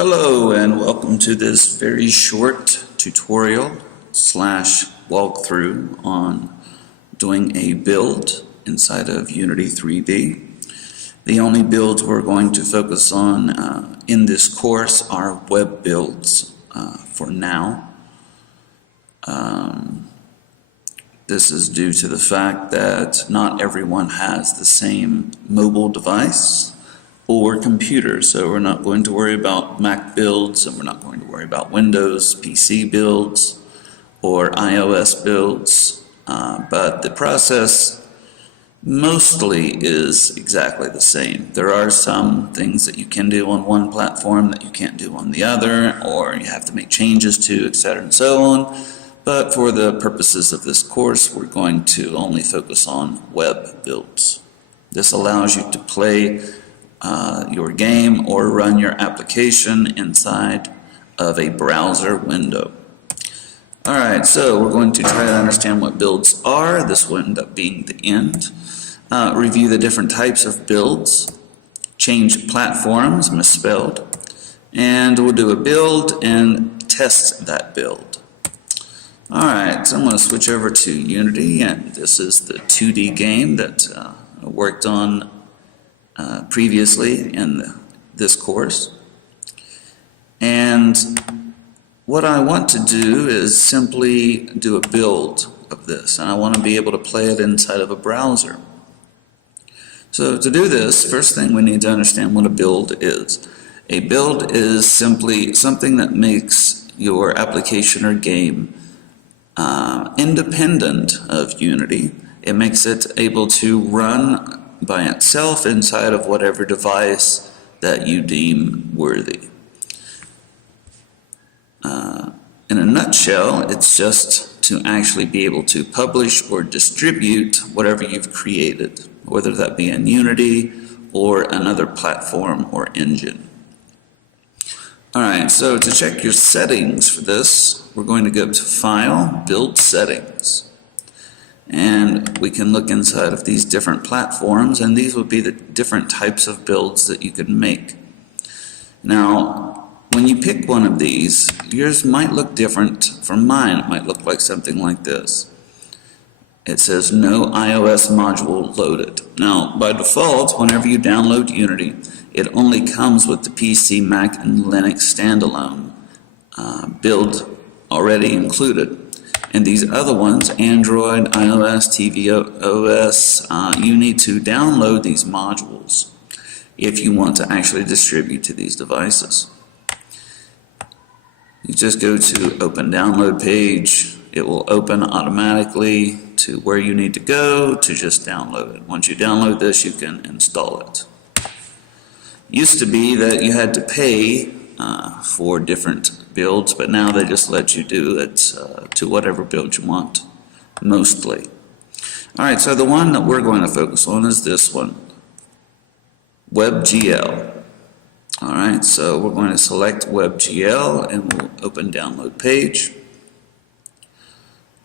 Hello and welcome to this very short tutorial slash walkthrough on doing a build inside of Unity 3D. The only builds we're going to focus on in this course are web builds for now. This is due to the fact that not everyone has the same mobile device or computer, so we're not going to worry about Mac builds, and we're not going to worry about Windows PC builds or iOS builds, but the process mostly is exactly the same. There are some things that you can do on one platform that you can't do on the other, or you have to make changes to, etc. and so on, but for the purposes of this course we're going to only focus on web builds. This allows you to play your game or run your application inside of a browser window. Alright, so we're going to try to understand what builds are. This will end up being the end. Review the different types of builds, change platforms, misspelled, and we'll do a build and test that build. Alright, so I'm going to switch over to Unity, and this is the 2D game that I worked on previously in this course. And what I want to do is simply do a build of this, and I want to be able to play it inside of a browser. So to do this, first thing we need to understand what a build is. A build is simply something that makes your application or game independent of Unity. It makes it able to run by itself inside of whatever device that you deem worthy. In a nutshell, it's just to actually be able to publish or distribute whatever you've created, whether that be in Unity or another platform or engine. Alright, so to check your settings for this, we're going to go to File, Build Settings. And we can look inside of these different platforms, and these would be the different types of builds that you can make. Now, when you pick one of these, yours might look different from mine. It might look like something like this. It says no iOS module loaded. Now, by default, whenever you download Unity, it only comes with the PC, Mac, and Linux standalone build already included. And these other ones, Android, iOS, tvOS, you need to download these modules if you want to actually distribute to these devices. You just go to Open Download page. It will open automatically to where you need to go to just download it. Once you download this, you can install it. Used to be that you had to pay for different builds, but now they just let you do it to whatever build you want, mostly. Alright, so the one that we're going to focus on is this one, WebGL. Alright, so we're going to select WebGL and we'll open download page.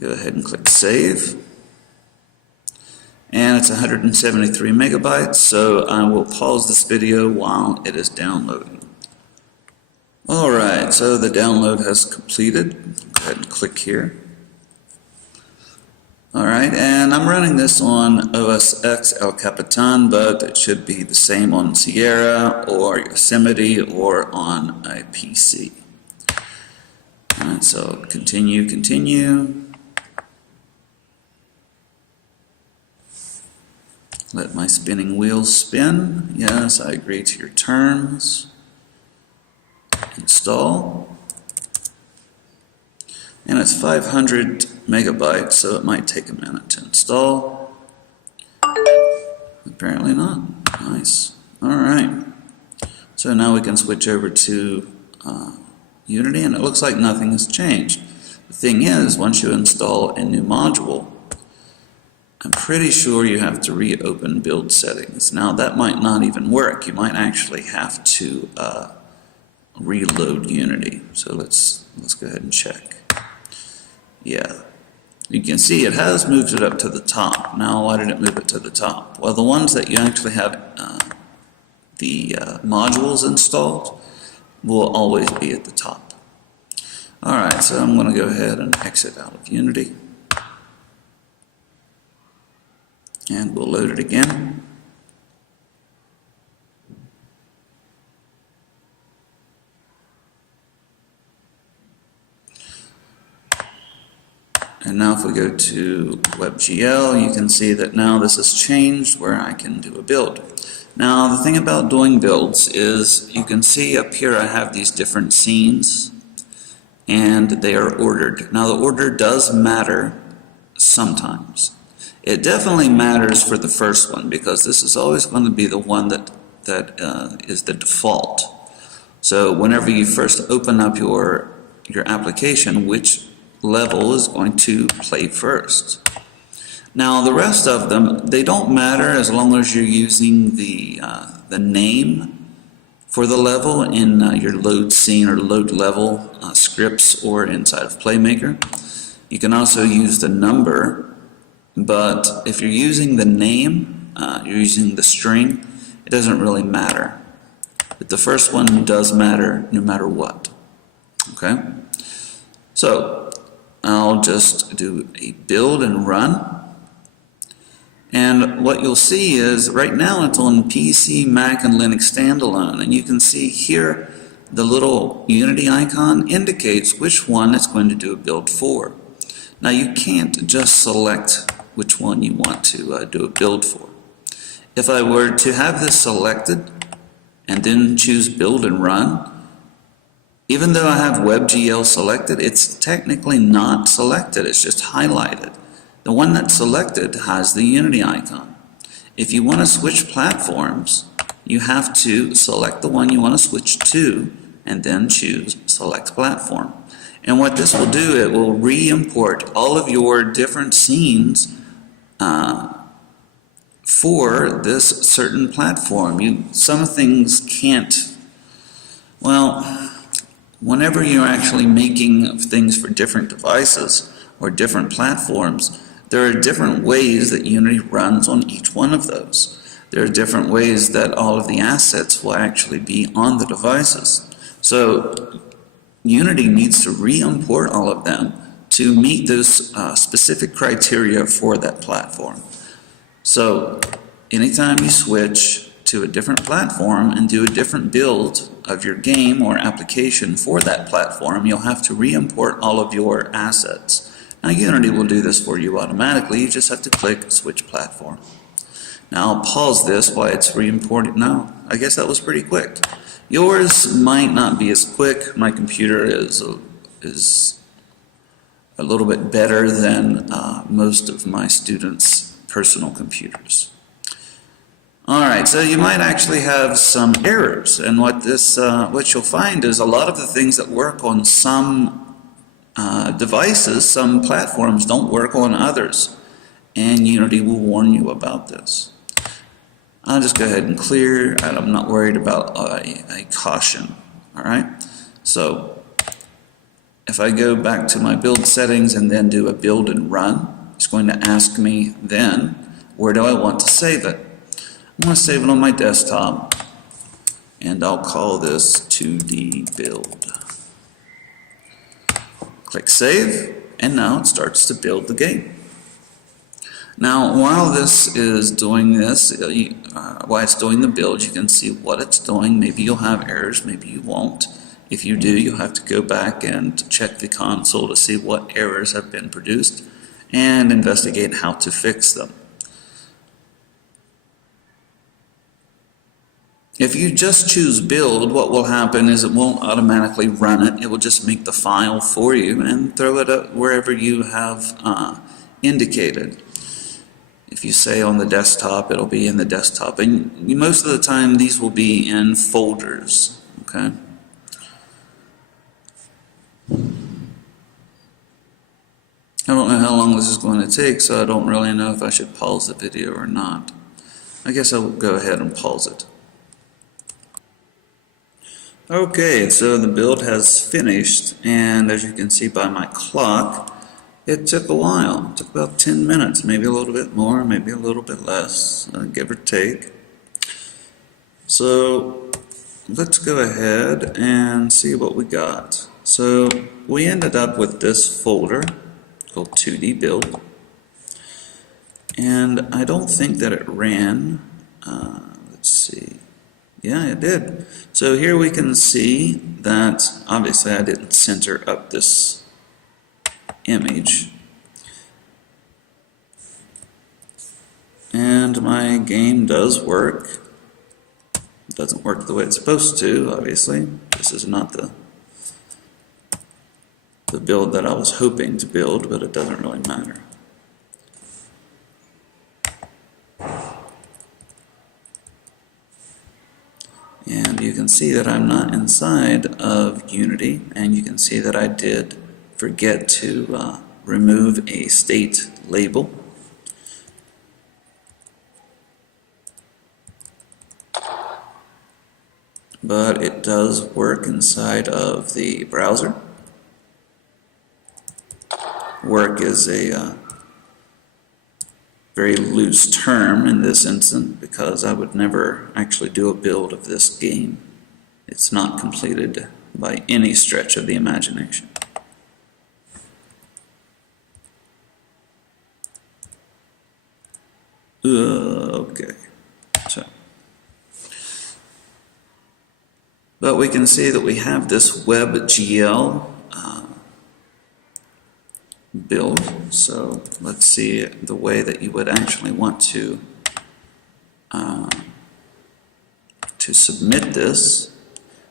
Go ahead and click Save. And it's 173 megabytes, so I will pause this video while it is downloading. Alright, so the download has completed. Go ahead and click here. Alright, and I'm running this on OS X El Capitan, but it should be the same on Sierra or Yosemite or on a PC. Alright, so continue. Let my spinning wheels spin. Yes, I agree to your terms. Install. And it's 500 megabytes, so it might take a minute to install. Apparently not. Nice. Alright. So now we can switch over to Unity, and it looks like nothing has changed. The thing is, once you install a new module, I'm pretty sure you have to reopen build settings. Now that might not even work. You might actually have to reload Unity. So let's go ahead and check. Yeah. You can see it has moved it up to the top. Now why did it move it to the top? Well, the ones that you actually have the modules installed, will always be at the top. Alright, so I'm going to go ahead and exit out of Unity. And we'll load it again. And now if we go to WebGL, you can see that now this has changed where I can do a build. Now the thing about doing builds is you can see up here I have these different scenes and they are ordered. Now the order does matter sometimes. It definitely matters for the first one because this is always going to be the one that is the default. So whenever you first open up your application, which level is going to play first. Now the rest of them, they don't matter as long as you're using the name for the level in your load scene or load level scripts or inside of Playmaker. You can also use the number, but if you're using the name, you're using the string, it doesn't really matter. But the first one does matter no matter what. Okay? So I'll just do a build and run. And what you'll see is right now it's on PC, Mac, and Linux standalone. And you can see here the little Unity icon indicates which one it's going to do a build for. Now you can't just select which one you want to do a build for. If I were to have this selected and then choose build and run, even though I have WebGL selected, it's technically not selected, it's just highlighted. The one that's selected has the Unity icon. If you want to switch platforms, you have to select the one you want to switch to and then choose select platform. And what this will do, it will re-import all of your different scenes for this certain platform. Some things can't, well, whenever you're actually making things for different devices or different platforms, there are different ways that Unity runs on each one of those. There are different ways that all of the assets will actually be on the devices. So Unity needs to re-import all of them to meet those specific criteria for that platform. So anytime you switch to a different platform and do a different build of your game or application for that platform, you'll have to re-import all of your assets. Now Unity will do this for you automatically. You just have to click Switch Platform. Now I'll pause this while it's re-imported. No, I guess that was pretty quick. Yours might not be as quick. My computer is a little bit better than most of my students' personal computers. Alright, so you might actually have some errors, and what you'll find is a lot of the things that work on some devices, some platforms, don't work on others, and Unity will warn you about this. I'll just go ahead and clear, and I'm not worried about a caution. Alright, so if I go back to my build settings and then do a build and run, it's going to ask me then, where do I want to save it? I'm going to save it on my desktop, and I'll call this 2D build. Click Save, and now it starts to build the game. Now, while this is doing this, while it's doing the build, you can see what it's doing. Maybe you'll have errors, maybe you won't. If you do, you'll have to go back and check the console to see what errors have been produced and investigate how to fix them. If you just choose build, what will happen is it won't automatically run it. It will just make the file for you and throw it up wherever you have indicated. If you say on the desktop, it'll be in the desktop. And most of the time, these will be in folders. Okay. I don't know how long this is going to take, so I don't really know if I should pause the video or not. I guess I'll go ahead and pause it. Okay, so the build has finished, and as you can see by my clock, it took a while. It took about 10 minutes, maybe a little bit more, maybe a little bit less, give or take. So let's go ahead and see what we got. So we ended up with this folder called 2D build, and I don't think that it ran. Let's see. Yeah, it did. So here we can see that obviously I didn't center up this image, and my game does work. It doesn't work the way it's supposed to, obviously. This is not the build that I was hoping to build, but it doesn't really matter. And you can see that I'm not inside of Unity, and you can see that I did forget to remove a state label. But it does work inside of the browser. Work is a very loose term in this instance, because I would never actually do a build of this game. It's not completed by any stretch of the imagination. Okay. So, but we can see that we have this WebGL build. So let's see the way that you would actually want to submit this.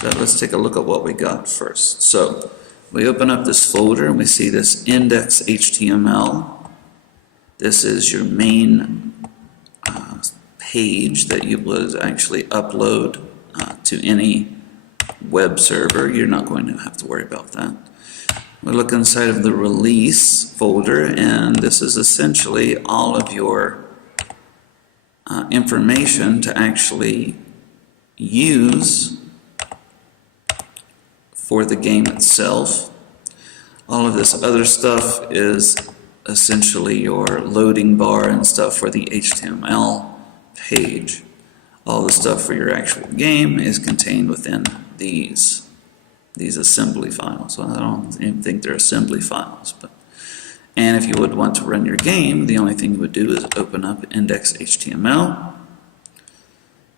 But let's take a look at what we got first. So we open up this folder and we see this index.html. This is your main page that you would actually upload to any web server. You're not going to have to worry about that. We look inside of the release folder, and this is essentially all of your information to actually use for the game itself. All of this other stuff is essentially your loading bar and stuff for the HTML page. All the stuff for your actual game is contained within these assembly files. Well, I don't even think they're assembly files, and if you would want to run your game, the only thing you would do is open up index.html,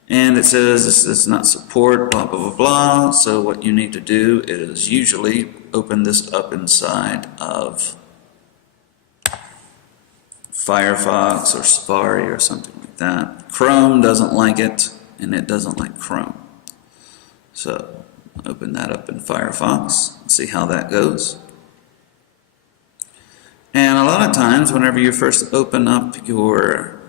and it says this does not support blah blah blah blah. So what you need to do is usually open this up inside of Firefox or Safari or something like that. Chrome doesn't like it, and it doesn't like Chrome. So open that up in Firefox and see how that goes. And a lot of times whenever you first open up your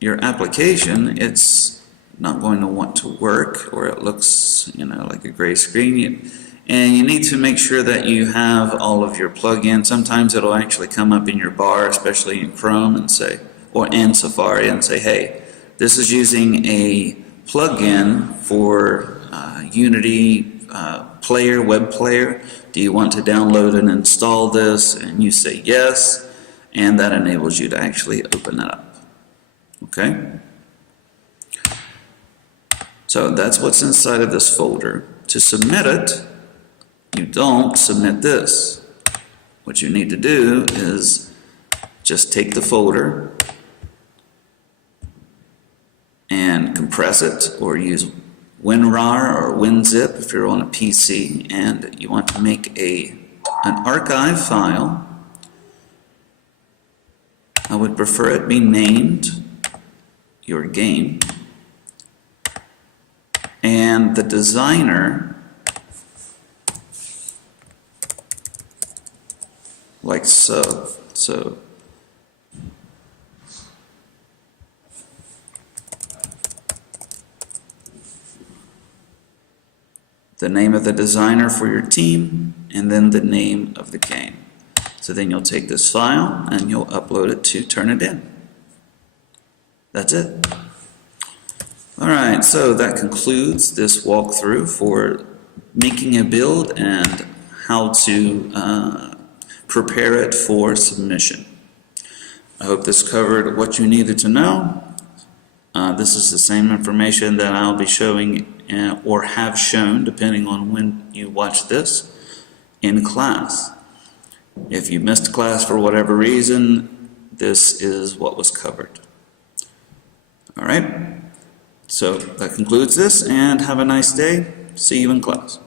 application, it's not going to want to work, or it looks, like a gray screen. And you need to make sure that you have all of your plugins. Sometimes it'll actually come up in your bar, especially in Chrome, and say, or in Safari, and say, hey, this is using a plugin for Unity player, web player. Do you want to download and install this? And you say yes, and that enables you to actually open it up. Okay? So that's what's inside of this folder. To submit it, you don't submit this. What you need to do is just take the folder and compress it, or use WinRAR or WinZip if you're on a PC, and you want to make an archive file. I would prefer it be named your game, and the designer, like so. So the name of the designer for your team, and then the name of the game. So then you'll take this file and you'll upload it to Turnitin. That's it. Alright, so that concludes this walkthrough for making a build and how to prepare it for submission. I hope this covered what you needed to know. This is the same information that I'll be showing or have shown, depending on when you watch this, in class. If you missed class for whatever reason, this is what was covered. All right, so that concludes this, and have a nice day. See you in class.